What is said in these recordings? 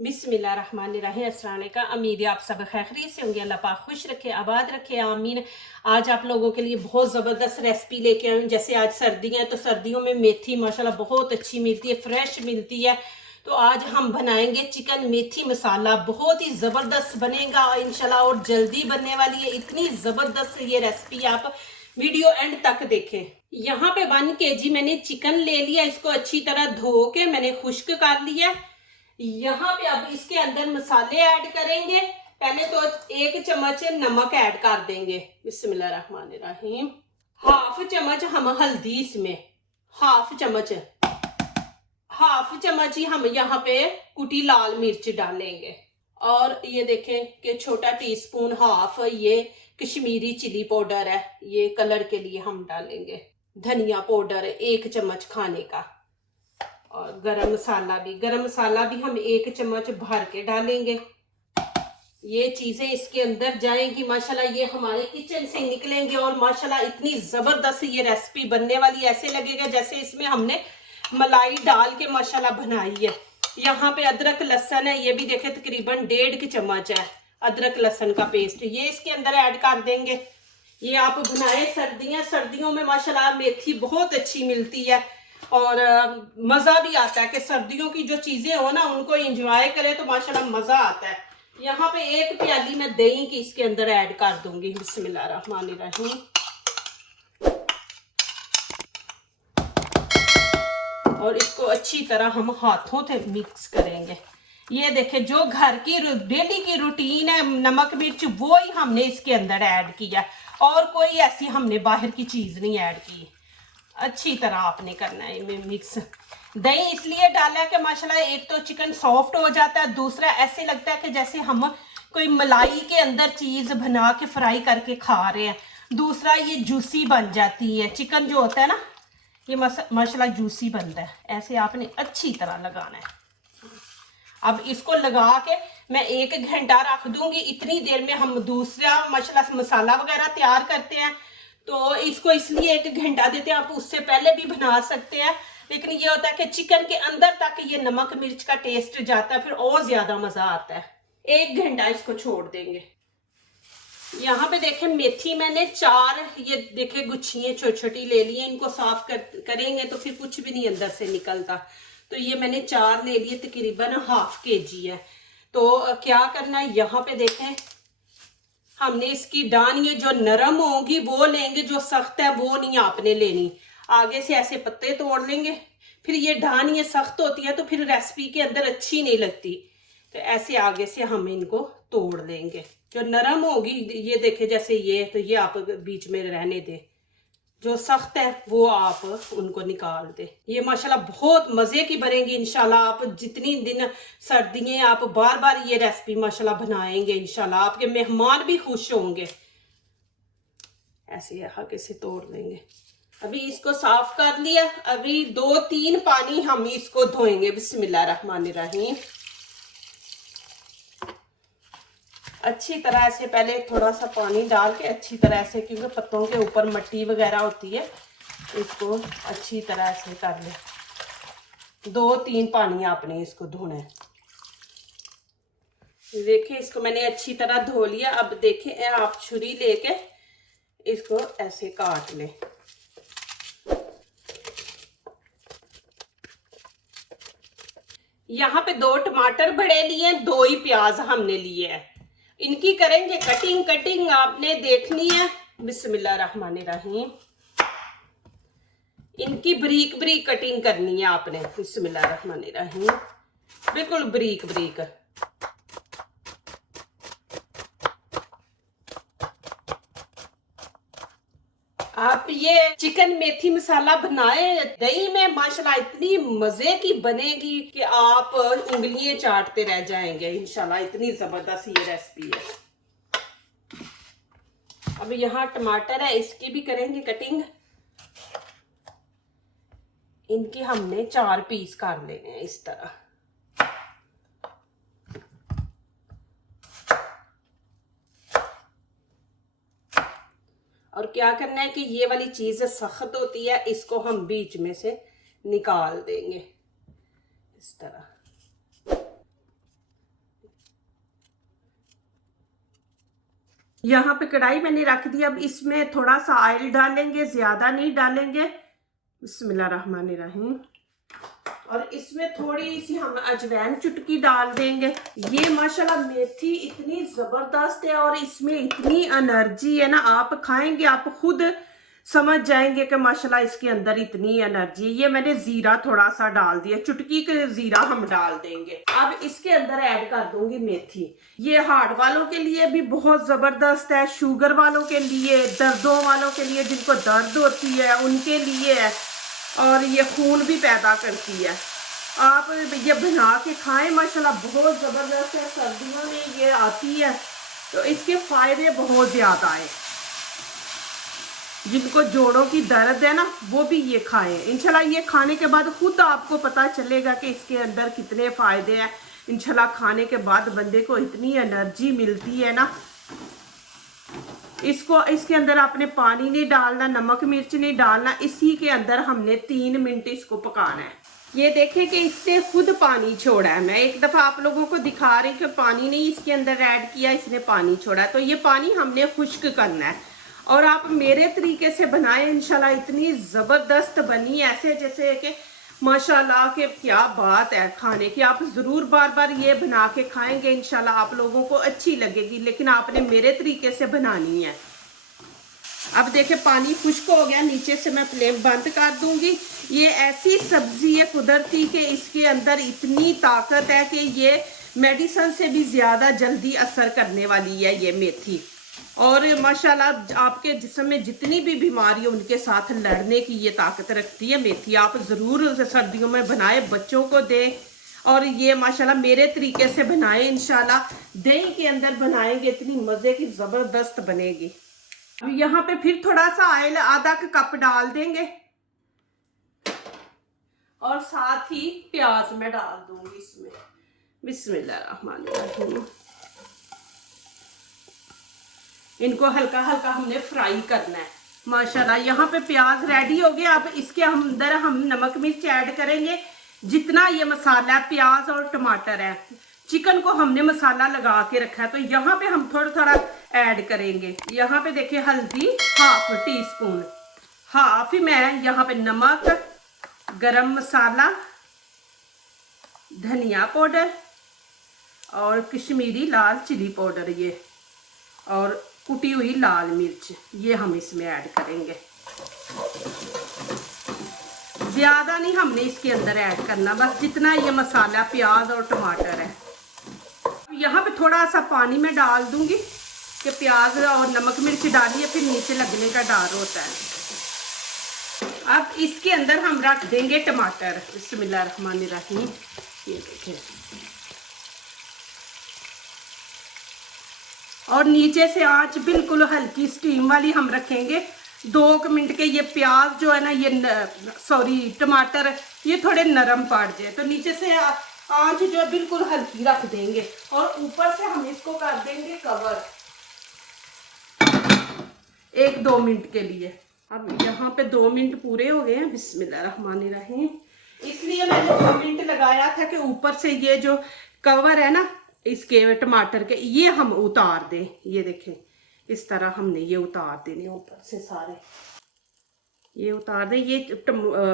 बिस्मिल्लाहिर्रहमानिर्रहीम। अस्सलाम वालेकुम। उम्मीद है आप सब खैरियत से होंगे। अल्लाह पाक खुश रखे, आबाद रखे, आमीन। आज आप लोगों के लिए बहुत ज़बरदस्त रेसिपी लेके आई हूँ। जैसे आज सर्दियाँ हैं तो सर्दियों में मेथी माशाल्लाह बहुत अच्छी मिलती है, फ्रेश मिलती है। तो आज हम बनाएंगे चिकन मेथी मसाला। बहुत ही ज़बरदस्त बनेगा इंशाल्लाह और जल्दी बनने वाली है। इतनी ज़बरदस्त ये रेसिपी, आप वीडियो एंड तक देखें। यहाँ पे 1 kg मैंने चिकन ले लिया। इसको अच्छी तरह धो के मैंने खुश्क कर लिया। यहाँ पे अब इसके अंदर मसाले ऐड करेंगे। पहले तो 1 चम्मच नमक ऐड कर देंगे। बिस्मिल्लाहिर्रहमानिर्रहीम। हाफ चम्मच हम हल्दी, इसमें हाफ चम्मच ही हम यहाँ पे कुटी लाल मिर्च डालेंगे। और ये देखें कि छोटा टीस्पून हाफ ये कश्मीरी चिली पाउडर है, ये कलर के लिए हम डालेंगे। धनिया पाउडर 1 चम्मच खाने का। और गरम मसाला भी हम 1 चम्मच भर के डालेंगे। ये चीजें इसके अंदर जाएंगी माशाल्लाह, ये हमारे किचन से निकलेंगे और माशाल्लाह इतनी जबरदस्त ये रेसिपी बनने वाली, ऐसे लगेगा जैसे इसमें हमने मलाई डाल के माशाल्लाह बनाई है। यहाँ पे अदरक लहसुन है, ये भी देखे तकरीबन 1.5 चम्मच है अदरक लहसुन का पेस्ट, ये इसके अंदर ऐड कर देंगे। ये आप बनाए सर्दियों में माशाल्लाह मेथी बहुत अच्छी मिलती है और मज़ा भी आता है कि सर्दियों की जो चीज़ें हो ना उनको एंजॉय करें तो माशाल्लाह मज़ा आता है। यहाँ पे 1 प्याली मैं दही की इसके अंदर ऐड कर दूंगी। बिस्मिल्लाहिर्रहमानिर्रहीम। और इसको अच्छी तरह हम हाथों से मिक्स करेंगे। ये देखें, जो घर की डेली की रूटीन है नमक मिर्च, वो ही हमने इसके अंदर ऐड किया और कोई ऐसी हमने बाहर की चीज़ नहीं ऐड की। अच्छी तरह आपने करना है मिक्स। दही इसलिए डाला कि माशाल्लाह एक तो चिकन सॉफ्ट हो जाता है, दूसरा ऐसे लगता है कि जैसे हम कोई मलाई के अंदर चीज़ बना के फ्राई करके खा रहे हैं। दूसरा ये जूसी बन जाती है, चिकन जो होता है ना ये माशाल्लाह जूसी बनता है। ऐसे आपने अच्छी तरह लगाना है। अब इसको लगा के मैं 1 घंटा रख दूंगी। इतनी देर में हम दूसरा माशाल्लाह मसाला वगैरह तैयार करते हैं, तो इसको इसलिए 1 घंटा देते हैं। आप उससे पहले भी बना सकते हैं, लेकिन ये होता है कि चिकन के अंदर तक ये नमक मिर्च का टेस्ट जाता है, फिर और ज्यादा मजा आता है। 1 घंटा इसको छोड़ देंगे। यहाँ पे देखें मेथी मैंने 4 ये देखे गुच्छियाँ छोटी छोटी ले ली हैं। इनको साफ करेंगे तो फिर कुछ भी नहीं अंदर से निकलता। तो ये मैंने 4 ले लिए, तकरीबन हाफ kg है। तो क्या करना है, यहाँ पे देखें हमने इसकी डानियाँ जो नरम होंगी वो लेंगे, जो सख्त है वो नहीं आपने लेनी। आगे से ऐसे पत्ते तोड़ लेंगे, फिर ये डानियाँ सख्त होती है तो फिर रेसिपी के अंदर अच्छी नहीं लगती। तो ऐसे आगे से हम इनको तोड़ लेंगे। जो नरम होगी ये देखे जैसे ये, तो ये आप बीच में रहने दे। जो सख्त है वो आप उनको निकाल दे। ये माशाल्लाह बहुत मज़े की बनेगी इंशाल्लाह। आप जितनी दिन सर्दियाँ आप बार बार ये रेसिपी माशाल्लाह बनाएंगे इंशाल्लाह, आपके मेहमान भी खुश होंगे। ऐसे आगे से तोड़ लेंगे। अभी इसको साफ कर लिया, अभी 2-3 पानी हम इसको धोएंगे। बिस्मिल्लाहिर्रहमानिर्रहीम। अच्छी तरह से पहले थोड़ा सा पानी डाल के अच्छी तरह से, क्योंकि पत्तों के ऊपर मिट्टी वगैरह होती है, इसको अच्छी तरह से कर ले। 2-3 पानी आपने इसको धोना है। देखिए इसको मैंने अच्छी तरह धो लिया। अब देखिए आप छुरी लेके इसको ऐसे काट ले। यहाँ पे 2 टमाटर बड़े लिए, 2 ही प्याज हमने लिए हैं। इनकी करेंगे कटिंग आपने देखनी है। बिस्मिल्लाहिर्रहमानिर्रहीम। इनकी बारीक कटिंग करनी है आपने। बिस्मिल्लाहिर्रहमानिर्रहीम। बिल्कुल बारीक। आप ये चिकन मेथी मसाला बनाए दही में, माशाल्लाह इतनी मजे की बनेगी कि आप उंगलियां चाटते रह जाएंगे इंशाल्लाह। इतनी जबरदस्त ये रेसिपी है। अब यहाँ टमाटर है, इसकी भी करेंगे कटिंग। इनके हमने 4 पीस कर लेने हैं इस तरह। और क्या करना है कि ये वाली चीज़ सख्त होती है, इसको हम बीच में से निकाल देंगे इस तरह। यहाँ पे कढ़ाई मैंने रख दी। अब इसमें थोड़ा सा ऑयल डालेंगे, ज्यादा नहीं डालेंगे। बिस्मिल्लाहिर्रहमानिर्रहीम। और इसमें थोड़ी सी हम अजवाइन चुटकी डाल देंगे। ये माशाल्लाह मेथी इतनी जबरदस्त है और इसमें इतनी एनर्जी है ना, आप खाएंगे आप खुद समझ जाएंगे कि माशाल्लाह इसके अंदर इतनी एनर्जी। ये मैंने जीरा थोड़ा सा डाल दिया, चुटकी के जीरा हम डाल देंगे। अब इसके अंदर ऐड कर दूंगी मेथी। ये हार्ट वालों के लिए भी बहुत जबरदस्त है, शुगर वालों के लिए, दर्दों वालों के लिए, जिनको दर्द होती है उनके लिए है, और ये खून भी पैदा करती है। आप ये बना के खाएं, माशाल्लाह बहुत ज़बरदस्त है। सर्दियों में ये आती है तो इसके फ़ायदे बहुत ज़्यादा हैं। जिनको जोड़ों की दर्द है ना, वो भी ये खाएं। इंशाल्लाह ये खाने के बाद खुद आपको पता चलेगा कि इसके अंदर कितने फ़ायदे हैं। इंशाल्लाह खाने के बाद बंदे को इतनी एनर्जी मिलती है ना। इसके अंदर आपने पानी नहीं डालना, नमक मिर्च नहीं डालना। इसी के अंदर हमने 3 मिनट इसको पकाना है। ये देखें कि इसने खुद पानी छोड़ा है। मैं एक दफ़ा आप लोगों को दिखा रही कि पानी नहीं इसके अंदर ऐड किया, इसने पानी छोड़ा है। तो ये पानी हमने खुश्क करना है। और आप मेरे तरीके से बनाएं, इंशाल्लाह इतनी ज़बरदस्त बनी, ऐसे जैसे कि माशाल्लाह के क्या बात है खाने की। आप ज़रूर बार बार ये बना के खाएंगे, इंशाल्लाह आप लोगों को अच्छी लगेगी। लेकिन आपने मेरे तरीके से बनानी है। अब देखे पानी खुश्क हो गया, नीचे से मैं फ्लेम बंद कर दूंगी। ये ऐसी सब्जी है कुदरती के इसके अंदर इतनी ताकत है कि ये मेडिसिन से भी ज़्यादा जल्दी असर करने वाली है ये मेथी। और माशाल्लाह आपके जिस्म में जितनी भी बीमारी हो उनके साथ लड़ने की ये ताकत रखती है मेथी। आप ज़रूर सर्दियों में बनाएं, बच्चों को दें। और ये माशाल्लाह मेरे तरीके से बनाएं, इंशाल्लाह दही के अंदर बनाएंगे, इतनी मज़े की ज़बरदस्त बनेगी। अब यहाँ पे फिर थोड़ा सा ऑयल आधा कप डाल देंगे और साथ ही प्याज मैं डाल दूंगी इसमें। बिस्मिल्लाहिर्रहमानिर्रहीम। इनको हल्का हल्का हमने फ्राई करना है। माशाल्लाह यहाँ पे प्याज रेडी हो गया। अब इसके अंदर हम नमक मिर्च ऐड करेंगे। जितना ये मसाला है, प्याज और टमाटर है, चिकन को हमने मसाला लगा के रखा है, तो यहाँ पे हम थोड़ा थोड़ा ऐड करेंगे। यहाँ पे देखिए हल्दी 1/2 टीस्पून, हाफ ही मैं यहाँ पे नमक, गरम मसाला, धनिया पाउडर और कश्मीरी लाल चिली पाउडर, ये और कुटी हुई लाल मिर्च, ये हम इसमें ऐड करेंगे। ज़्यादा नहीं हमने इसके अंदर ऐड करना, बस जितना ये मसाला, प्याज और टमाटर है। यहाँ पे थोड़ा सा पानी में डाल दूंगी कि प्याज और नमक मिर्च डालिए फिर नीचे लगने का डर होता है। अब इसके अंदर हम रख देंगे टमाटर। बिस्मिल्लाहिर्रहमानिर्रहीम। ये देखें, और नीचे से आंच बिल्कुल हल्की स्टीम वाली हम रखेंगे 2 मिनट के। ये प्याज जो है ना, ये टमाटर ये थोड़े नरम पड़ जाए तो नीचे से आंच जो है बिल्कुल हल्की रख देंगे और ऊपर से हम इसको कर देंगे कवर 1-2 मिनट के लिए। अब यहाँ पे 2 मिनट पूरे हो गए हैं। बिस्मिल्लाहिर्रहमानिर्रहीम। इसलिए मैंने 2 मिनट लगाया था कि ऊपर से ये जो कवर है ना इसके टमाटर के, ये हम उतार दें। ये देखें, इस तरह हमने ये उतार देने ऊपर से सारे, ये उतार दें। ये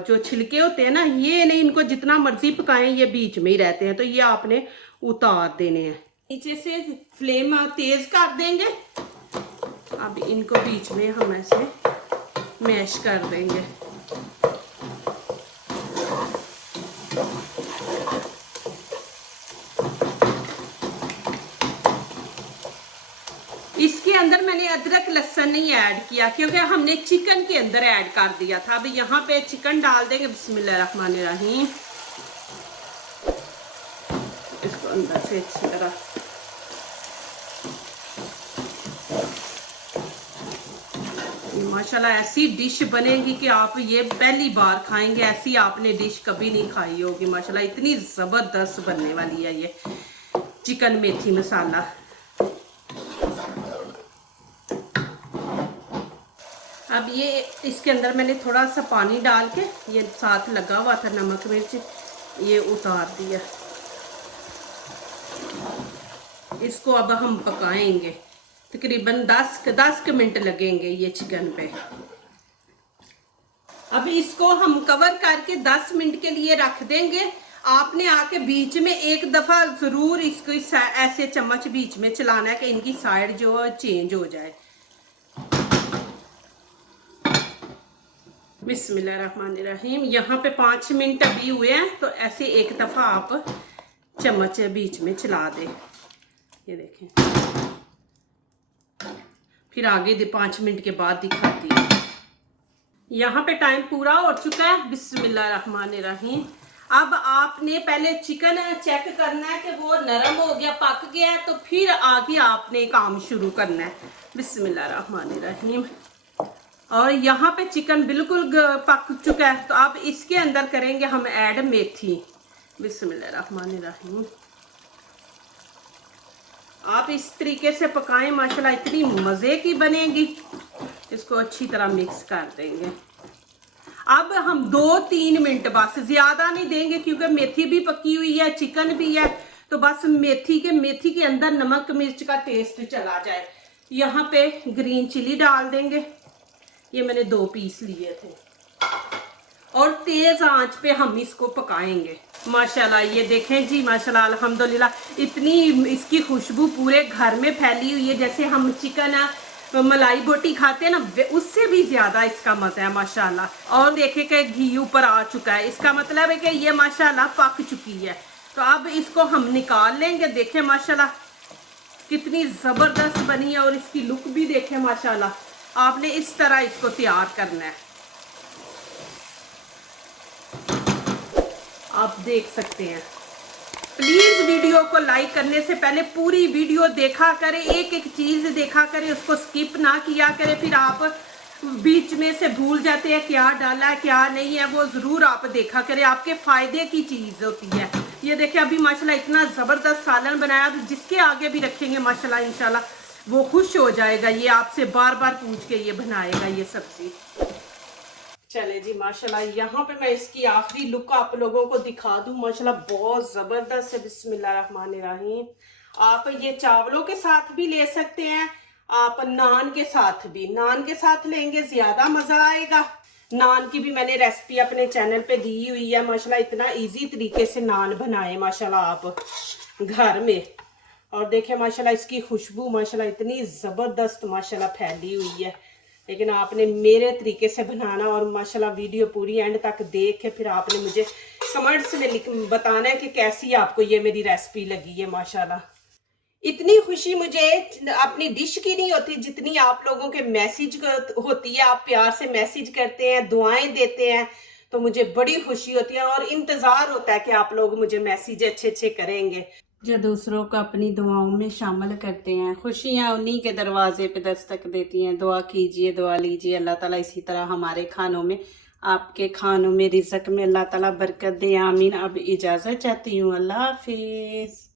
जो छिलके होते हैं ना, ये नहीं, इनको जितना मर्जी पकाएं ये बीच में ही रहते हैं, तो ये आपने उतार देने हैं। नीचे से फ्लेम तेज कर देंगे। अब इनको बीच में हम ऐसे मैश कर देंगे। इसके अंदर मैंने अदरक लहसुन नहीं ऐड किया क्योंकि हमने चिकन के अंदर ऐड कर दिया था। अब यहाँ पे चिकन डाल देंगे। बिस्मिल्लाहिर्रहमानिर्रहीम। इसको अंदर से अच्छी तरह माशाल्लाह ऐसी डिश बनेगी कि आप ये पहली बार खाएंगे, ऐसी आपने डिश कभी नहीं खाई होगी। माशाल्लाह इतनी ज़बरदस्त बनने वाली है ये चिकन मेथी मसाला। अब ये इसके अंदर मैंने थोड़ा सा पानी डाल के, ये साथ लगा हुआ था नमक मिर्च, ये उतार दिया। इसको अब हम पकाएंगे तकरीबन 10 मिनट लगेंगे ये चिकन पे। अब इसको हम कवर करके 10 मिनट के लिए रख देंगे। आपने आके बीच में एक दफा जरूर इसको ऐसे चम्मच बीच में चलाना है कि इनकी साइड जो चेंज हो जाए। बिस्मिल्लाहिर्रहमानिर्रहीम। यहाँ पे 5 मिनट अभी हुए हैं, तो ऐसे एक दफा आप चम्मच बीच में चला दें। ये देखें, फिर आगे 5 मिनट के बाद दिखाती हूँ। यहाँ पे टाइम पूरा हो चुका है। बिस्मिल्लाहिर्रहमानिर्रहीम। अब आपने पहले चिकन चेक करना है कि वो नरम हो गया, पक गया है, तो फिर आगे आपने काम शुरू करना है। बिस्मिल्लाहिर्रहमानिर्रहीम। और यहाँ पे चिकन बिल्कुल पक चुका है, तो अब इसके अंदर करेंगे हम ऐड मेथी। बिस्मिल्लाहिर्रहमानिर्रहीम। आप इस तरीके से पकाएं, माशाल्लाह इतनी मज़े की बनेगी। इसको अच्छी तरह मिक्स कर देंगे। अब हम 2-3 मिनट, बस ज़्यादा नहीं देंगे क्योंकि मेथी भी पकी हुई है, चिकन भी है, तो बस मेथी के अंदर नमक मिर्च का टेस्ट चला जाए। यहाँ पे ग्रीन चिली डाल देंगे। ये मैंने 2 पीस लिए थे और तेज आंच पे हम इसको पकाएंगे। माशाल्लाह ये देखें जी, माशाल्लाह अल्हम्दुलिल्लाह, इतनी इसकी खुशबू पूरे घर में फैली हुई है। जैसे हम चिकन मलाई बोटी खाते हैं ना, उससे भी ज्यादा इसका मजा है माशाल्लाह। और देखे कि घी ऊपर आ चुका है, इसका मतलब है कि ये माशाल्लाह पक चुकी है। तो अब इसको हम निकाल लेंगे। देखें माशाल्लाह कितनी जबरदस्त बनी है और इसकी लुक भी देखें माशाल्लाह। आपने इस तरह इसको तैयार करना है। आप देख सकते हैं। प्लीज वीडियो को लाइक करने से पहले पूरी वीडियो देखा करें, एक एक चीज देखा करें, उसको स्किप ना किया करें। फिर आप बीच में से भूल जाते हैं क्या डाला है क्या नहीं है, वो जरूर आप देखा करें, आपके फायदे की चीज होती है। ये देखिए अभी माशाल्लाह इतना जबरदस्त सालन बनाया, जिसके आगे भी रखेंगे माशाल्लाह इंशाल्लाह वो खुश हो जाएगा। ये आपसे बार बार पूछ के ये बनाएगा ये सब्जी। चले जी माशाल्लाह, यहाँ पे मैं इसकी आखिरी लुक आप लोगों को दिखा दूं। माशाल्लाह बहुत जबरदस्त है। बिस्मिल्लाहिर्रहमानिर्रहीम। आप ये चावलों के साथ भी ले सकते हैं, आप नान के साथ भी, नान के साथ लेंगे ज्यादा मजा आएगा। नान की भी मैंने रेसिपी अपने चैनल पे दी हुई है। माशाल्लाह इतना इजी तरीके से नान बनाए माशाल्लाह आप घर में। और देखें माशाल्लाह इसकी खुशबू माशाल्लाह इतनी जबरदस्त माशाल्लाह फैली हुई है। लेकिन आपने मेरे तरीके से बनाना और माशाल्लाह वीडियो पूरी एंड तक देख के फिर आपने मुझे कमेंट्स में बताना है कि कैसी आपको ये मेरी रेसिपी लगी है। माशाल्लाह इतनी खुशी मुझे अपनी डिश की नहीं होती जितनी आप लोगों के मैसेज होती है। आप प्यार से मैसेज करते हैं, दुआएं देते हैं, तो मुझे बड़ी खुशी होती है और इंतजार होता है कि आप लोग मुझे मैसेज अच्छे अच्छे करेंगे जो दूसरों को अपनी दुआओं में शामिल करते हैं। खुशियां उन्हीं के दरवाजे पे दस्तक देती हैं। दुआ कीजिए, दुआ लीजिए, अल्लाह ताला इसी तरह हमारे खानों में, आपके खानों में, रिज़्क में अल्लाह ताला बरकत दे। आमीन। अब इजाज़त चाहती हूँ। अल्लाह हाफिज़।